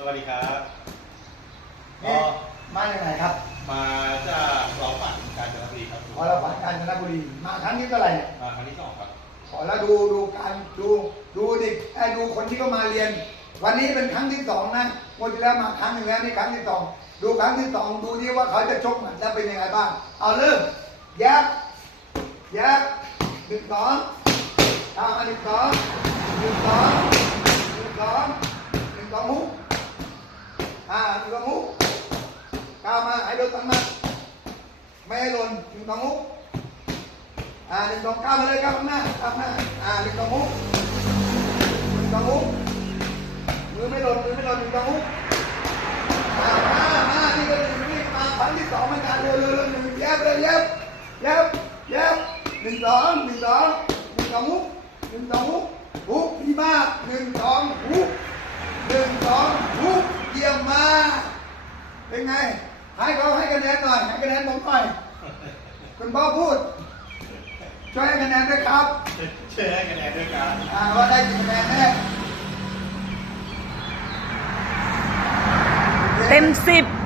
สวัสดีครับก็มาจากไหนครับมาจากเราฝันกาญจนบุรีครับขอเราฝันกาญจนบุรีมาครั้งนี้เท่าไหร่เนี่ยมาครั้งที่สองครับขอแล้วดูการดูเด็กดูคนที่เขามาเรียน วันนี้เป็นครั้งที่สองนะงวดที่แล้วมาครั้งหนึ่งแล้วนี่ครั้งที่สองดูครั้งที่สองดูที่ว่าเขาจะชกหมัดแล้วเป็นยังไงบ้างเอาเริ่มยับหนึ่งสองทำมาหนึ่งสองหนึ่งสองหนึ่งสองหนึ่งสองฮุกหนึ่งสองฮุกก้าวมาให้โดนตันมาไม่ให้หล่นหนึ่งสองฮุกหนึ่งสองก้าวมาเลยก้าวข้างหน้าหนึ่งสองฮุกหนึ่งสองฮุกมือไม่หล่นหนึ่งสองฮุกนี่ก็นี่มาครั้งที่สองเหมือนกันเร็วหนึ่งเย็บหนึ่งสองฮุกฮุกดีมากหนึ่งสองฮุกเยี่ยมมากเป็นไงให้เขาให้คะแนนหน่อยให้คะแนนผมหน่อยคุณพ่อพูดช่วยให้คะแนนด้วยครับช่วยให้คะแนนด้วยกันว่าได้กี่คะแนนแน่เต็ม10